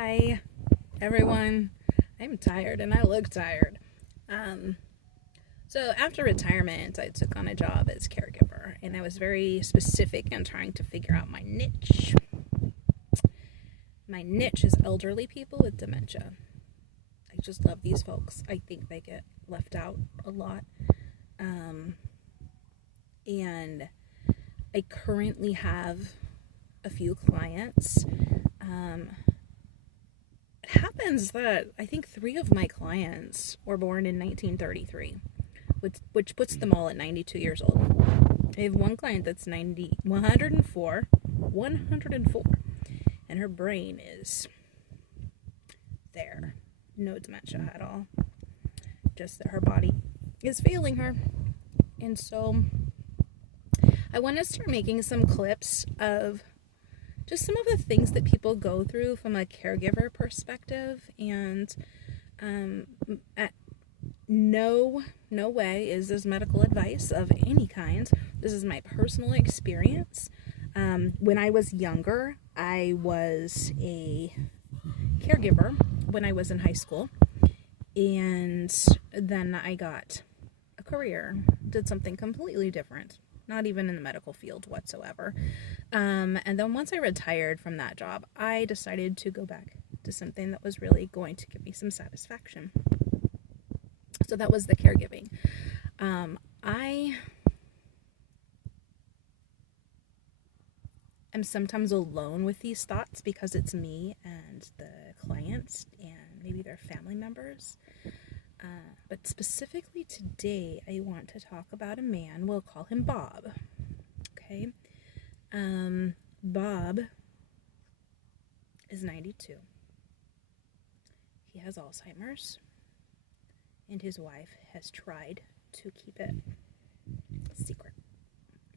Hi, everyone. I'm tired and I look tired. So after retirement, I took on a job as caregiver, and I was very specific in trying to figure out my niche. My niche is elderly people with dementia. I just love these folks. I think they get left out a lot. And I currently have a few clients. It happens that I think 3 of my clients were born in 1933, which puts them all at 92 years old. I have one client that's 104, and her brain is there. No dementia at all. Just that her body is failing her. And so I want to start making some clips of just some of the things that people go through from a caregiver perspective, and at no way is this medical advice of any kind. This is my personal experience. When I was younger, I was a caregiver when I was in high school, and then I got a career, did something completely different. Not even in the medical field whatsoever. And then once I retired from that job, I decided to go back to something that was really going to give me some satisfaction. So that was the caregiving. I am sometimes alone with these thoughts because it's me and the clients and maybe their family members. But specifically today, I want to talk about a man. We'll call him Bob. Okay? Bob is 92. He has Alzheimer's, and his wife has tried to keep it secret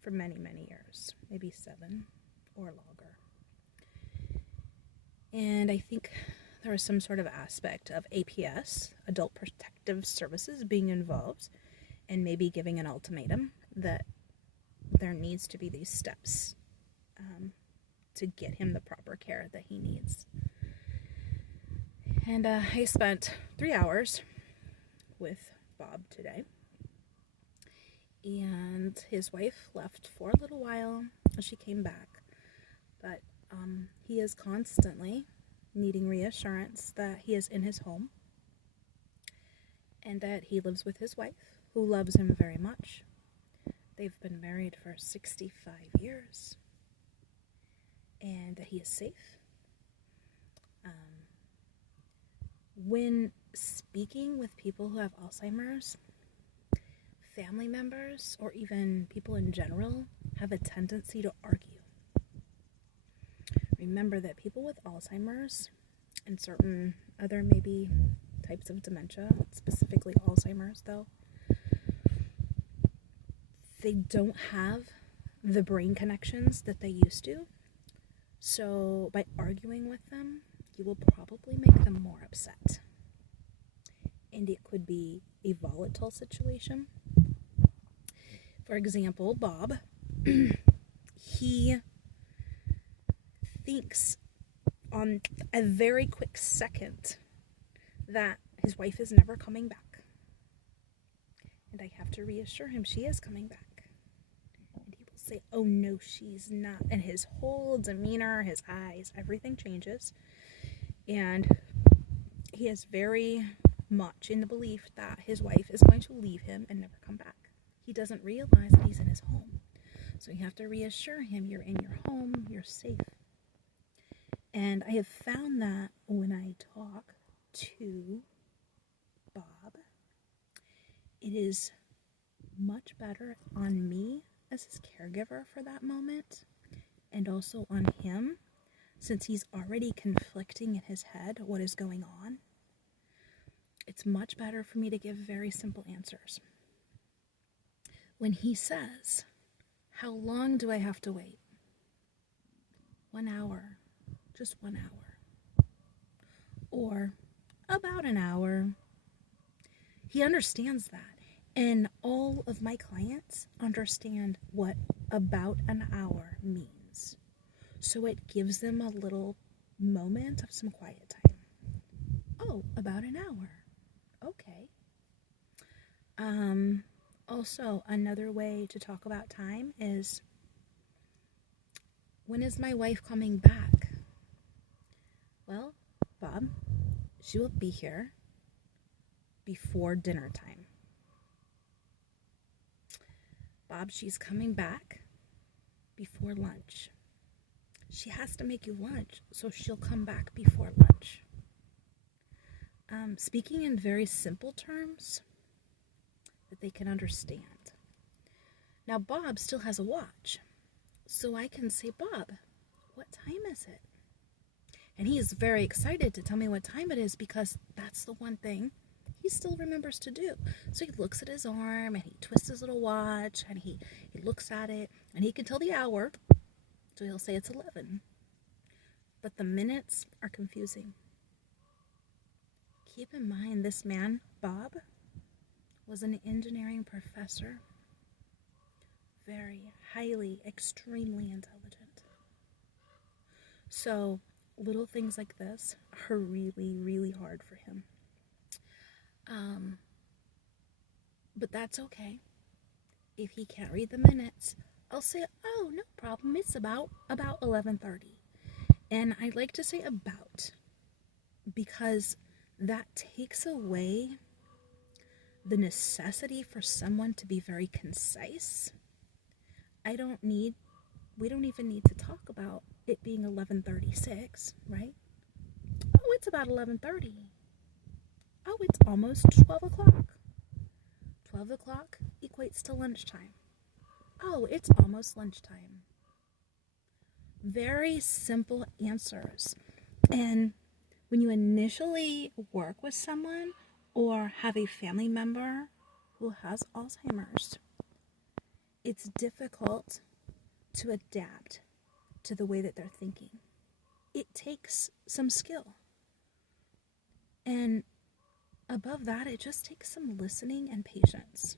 for many, many years, maybe 7 or longer. And I think there was some sort of aspect of APS, Adult Protective Services, being involved, and maybe giving an ultimatum that there needs to be these steps to get him the proper care that he needs. And I spent 3 hours with Bob today, and his wife left for a little while, and she came back, but he is constantly needing reassurance that he is in his home and that he lives with his wife, who loves him very much. They've been married for 65 years, and that he is safe. When speaking with people who have Alzheimer's, family members, or even people in general, have a tendency to argue. Remember that people with Alzheimer's and certain other maybe types of dementia, specifically Alzheimer's though, they don't have the brain connections that they used to. So by arguing with them, you will probably make them more upset. And it could be a volatile situation. For example, Bob, he thinks on a very quick second that his wife is never coming back. And I have to reassure him she is coming back. And he will say, "Oh no, she's not." And his whole demeanor, his eyes, everything changes. And he is very much in the belief that his wife is going to leave him and never come back. He doesn't realize that he's in his home. So you have to reassure him you're in your home, you're safe. And I have found that when I talk to Bob, it is much better on me as his caregiver for that moment, and also on him, since he's already conflicting in his head what is going on. It's much better for me to give very simple answers. When he says, "How long do I have to wait?" 1 hour. Just 1 hour. Or about an hour. He understands that. And all of my clients understand what about an hour means. So it gives them a little moment of some quiet time. Oh, about an hour. Okay. Also, another way to talk about time is, when is my wife coming back? Well, Bob, she will be here before dinner time. Bob, she's coming back before lunch. She has to make you lunch, so she'll come back before lunch. Speaking in very simple terms that they can understand. Now, Bob still has a watch, so I can say, Bob, what time is it? And he is very excited to tell me what time it is, because that's the one thing he still remembers to do. So he looks at his arm and he twists his little watch and he looks at it and he can tell the hour. So he'll say it's 11. But the minutes are confusing. Keep in mind, this man, Bob, was an engineering professor. Very highly, extremely intelligent. So little things like this are really, really hard for him. But that's okay. If he can't read the minutes, I'll say, oh, no problem. It's about 11:30. And I like to say about, because that takes away the necessity for someone to be very concise. We don't even need to talk about it being 11:36, right? Oh, it's about 11:30. Oh, it's almost 12 o'clock. 12 o'clock equates to lunchtime. Oh, it's almost lunchtime. Very simple answers. And when you initially work with someone or have a family member who has Alzheimer's, it's difficult to adapt to the way that they're thinking. It takes some skill. And above that, it just takes some listening and patience.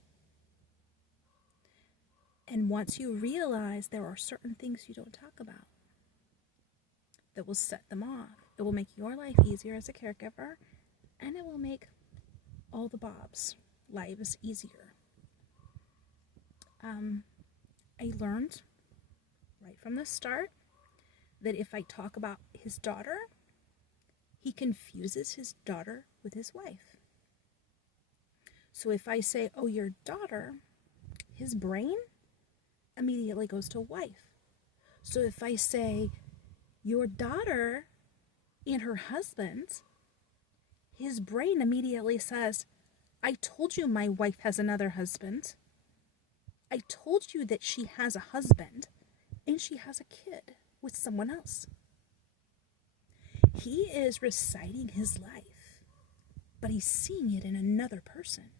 And once you realize there are certain things you don't talk about that will set them off, it will make your life easier as a caregiver, and it will make all the Bobs' lives easier. I learned right from the start that if I talk about his daughter, he confuses his daughter with his wife. So if I say, oh, your daughter, his brain immediately goes to wife. So if I say, your daughter and her husband, his brain immediately says, I told you my wife has another husband. I told you that she has a husband and she has a kid with someone else. He is reciting his life, but he's seeing it in another person.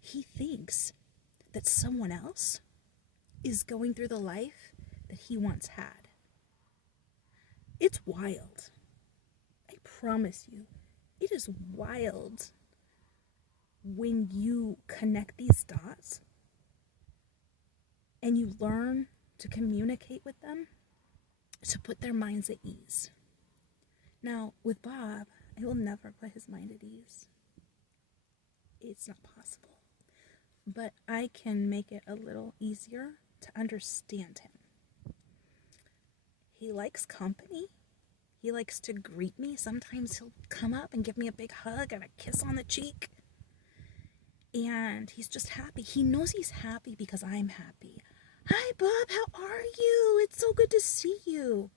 He thinks that someone else is going through the life that he once had. It's wild. I promise you, it is wild when you connect these dots and you learn to communicate with them, to put their minds at ease. Now, with Bob, I will never put his mind at ease. It's not possible. But I can make it a little easier to understand him. He likes company. He likes to greet me. Sometimes he'll come up and give me a big hug and a kiss on the cheek. And he's just happy. He knows he's happy because I'm happy. Hi, Bob, how are you? It's so good to see you.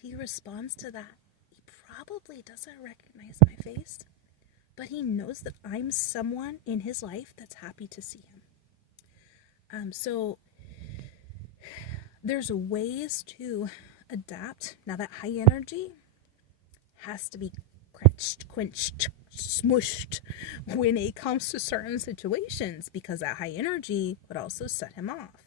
He responds to that. He probably doesn't recognize my face, but he knows that I'm someone in his life that's happy to see him. So there's ways to adapt. Now that high energy has to be quenched, smushed when it comes to certain situations, because that high energy would also set him off.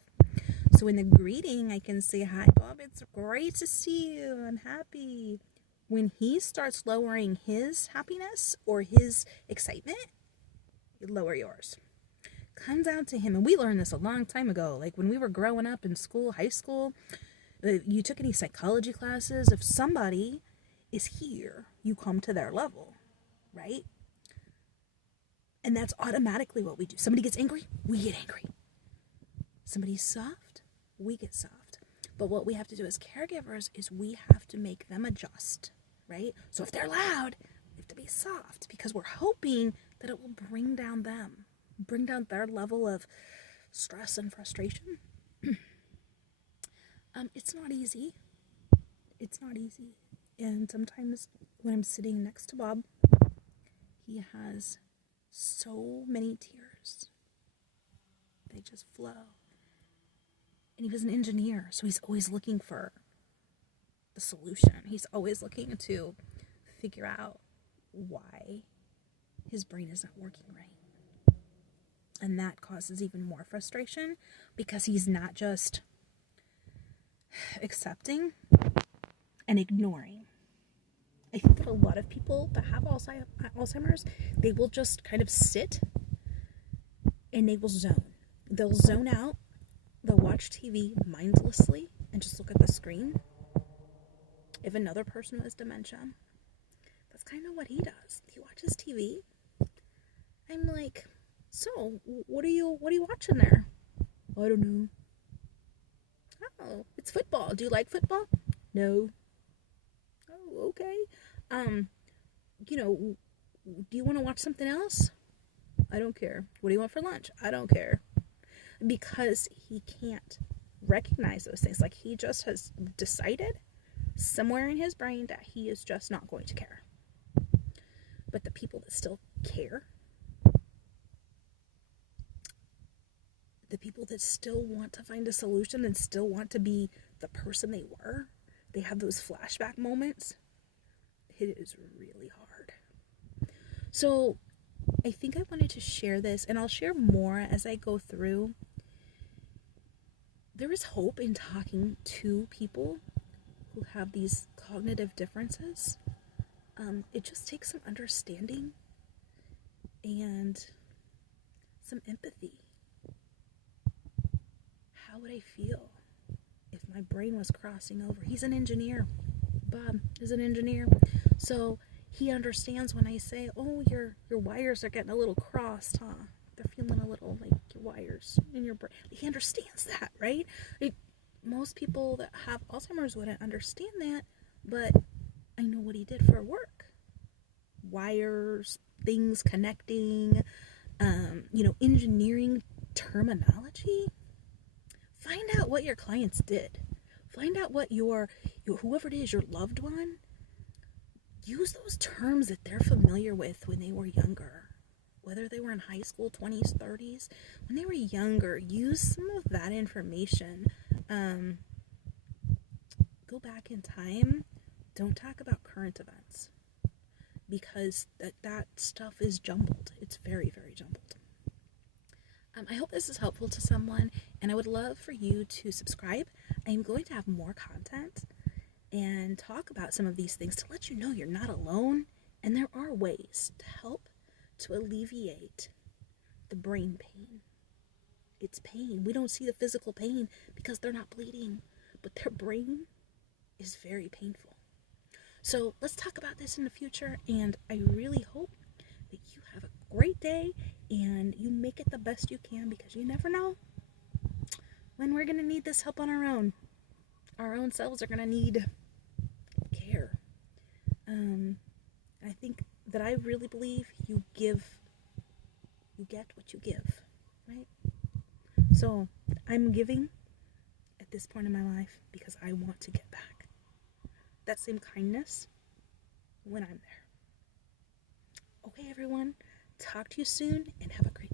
So in the greeting, I can say, hi, Bob, it's great to see you. I'm happy. When he starts lowering his happiness or his excitement, you lower yours. Come down to him. And we learned this a long time ago. Like when we were growing up in school, high school, you took any psychology classes. If somebody is here, you come to their level, right? And that's automatically what we do. Somebody gets angry, we get angry. Somebody's soft, we get soft. But what we have to do as caregivers is we have to make them adjust, right? So if they're loud, we have to be soft because we're hoping that it will bring down them, bring down their level of stress and frustration. It's not easy. It's not easy. And sometimes when I'm sitting next to Bob, he has so many tears. They just flow. And he was an engineer, so he's always looking for the solution. He's always looking to figure out why his brain isn't working right. And that causes even more frustration because he's not just accepting and ignoring. I think that a lot of people that have Alzheimer's, they will just kind of sit and they will zone. They'll zone out, they'll watch TV mindlessly and just look at the screen. If another person has dementia, that's kind of what he does. He watches TV. I'm like, so what are you watching there? I don't know. Oh, it's football. Do you like football? No. Oh, okay. Do you want to watch something else? I don't care. What do you want for lunch? I don't care. Because he can't recognize those things. Like, he just has decided somewhere in his brain that he is just not going to care. But the people that still care, the people that still want to find a solution and still want to be the person they were, they have those flashback moments. It is really hard. So I think I wanted to share this, and I'll share more as I go through. There is hope in talking to people who have these cognitive differences. It just takes some understanding and some empathy. How would I feel if my brain was crossing over? He's an engineer. Bob is an engineer. So he understands when I say, oh, your wires are getting a little crossed, huh? They're feeling a little like your wires in your brain. He understands that, right? Most people that have Alzheimer's wouldn't understand that, but I know what he did for work. Wires, things connecting, engineering terminology. Find out what your clients did. Find out what your whoever it is, your loved one, use those terms that they're familiar with when they were younger. Whether they were in high school, 20s, 30s, when they were younger, use some of that information. Go back in time. Don't talk about current events because that stuff is jumbled. It's very, very jumbled. I hope this is helpful to someone, and I would love for you to subscribe. I'm going to have more content and talk about some of these things to let you know you're not alone, and there are ways to help to alleviate the brain pain. It's pain. We don't see the physical pain because they're not bleeding, but their brain is very painful. So let's talk about this in the future, and I really hope that you have a great day and you make it the best you can, because you never know when we're going to need this help on our own. Our own selves are going to need care. I think that I really believe you get what you give, right? So I'm giving at this point in my life because I want to get back that same kindness when I'm there. Okay, everyone, talk to you soon and have a great day.